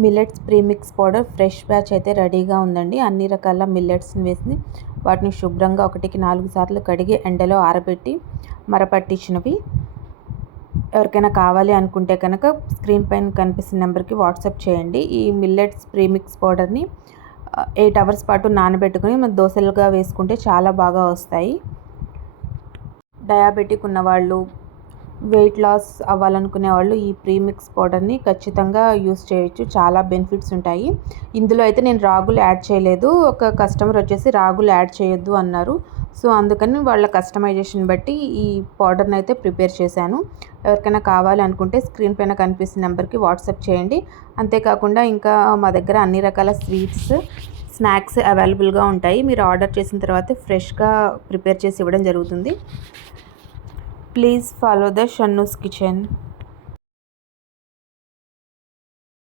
Millets premix powder fresh batch అయితే రెడీగా ఉందండి. అన్ని రకాల మిల్లెట్స్ని వేసి వాటిని శుభ్రంగా 1కి 4 సార్లు కడిగి ఎండలో ఆరబెట్టి మరపట్టించినవి. ఎవరికైనా కావాలి అనుకుంటే కనుక స్క్రీన్ పైన కనిపిస్తున్న నెంబర్కి వాట్సాప్ చేయండి. ఈ మిల్లెట్స్ ప్రీమిక్స్ పౌడర్ని 8 అవర్స్ పాటు నానబెట్టుకుని మనం దోశలుగా వేసుకుంటే చాలా బాగా వస్తాయి. డయాబెటిక్ ఉన్నవాళ్ళు, వెయిట్ లాస్ అవ్వాలనుకునే వాళ్ళు ఈ ప్రీమిక్స్ పౌడర్ని ఖచ్చితంగా యూస్ చేయొచ్చు. చాలా బెనిఫిట్స్ ఉంటాయి. ఇందులో అయితే నేను రాగులు యాడ్ చేయలేదు. ఒక కస్టమర్ వచ్చేసి రాగులు యాడ్ చేయొద్దు అన్నారు. సో అందుకని వాళ్ళ కస్టమైజేషన్ బట్టి ఈ పౌడర్ని అయితే ప్రిపేర్ చేశాను. ఎవరికైనా కావాలి అనుకుంటే స్క్రీన్ పైన కనిపిస్తున్న నెంబర్కి వాట్సాప్ చేయండి. అంతేకాకుండా ఇంకా మా దగ్గర అన్ని రకాల స్వీట్స్, స్నాక్స్ అవైలబుల్గా ఉంటాయి. మీరు ఆర్డర్ చేసిన తర్వాత ఫ్రెష్గా ప్రిపేర్ చేసి ఇవ్వడం జరుగుతుంది. Please follow the Shannu's Kitchen.